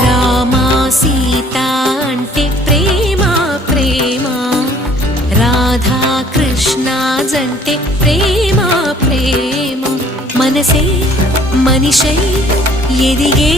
రామా సీత అంటే ప్రేమ ప్రేమ, రాధా కృష్ణ జంటే ప్రేమ ప్రేమ, మనసే మనిషై ఎదిగే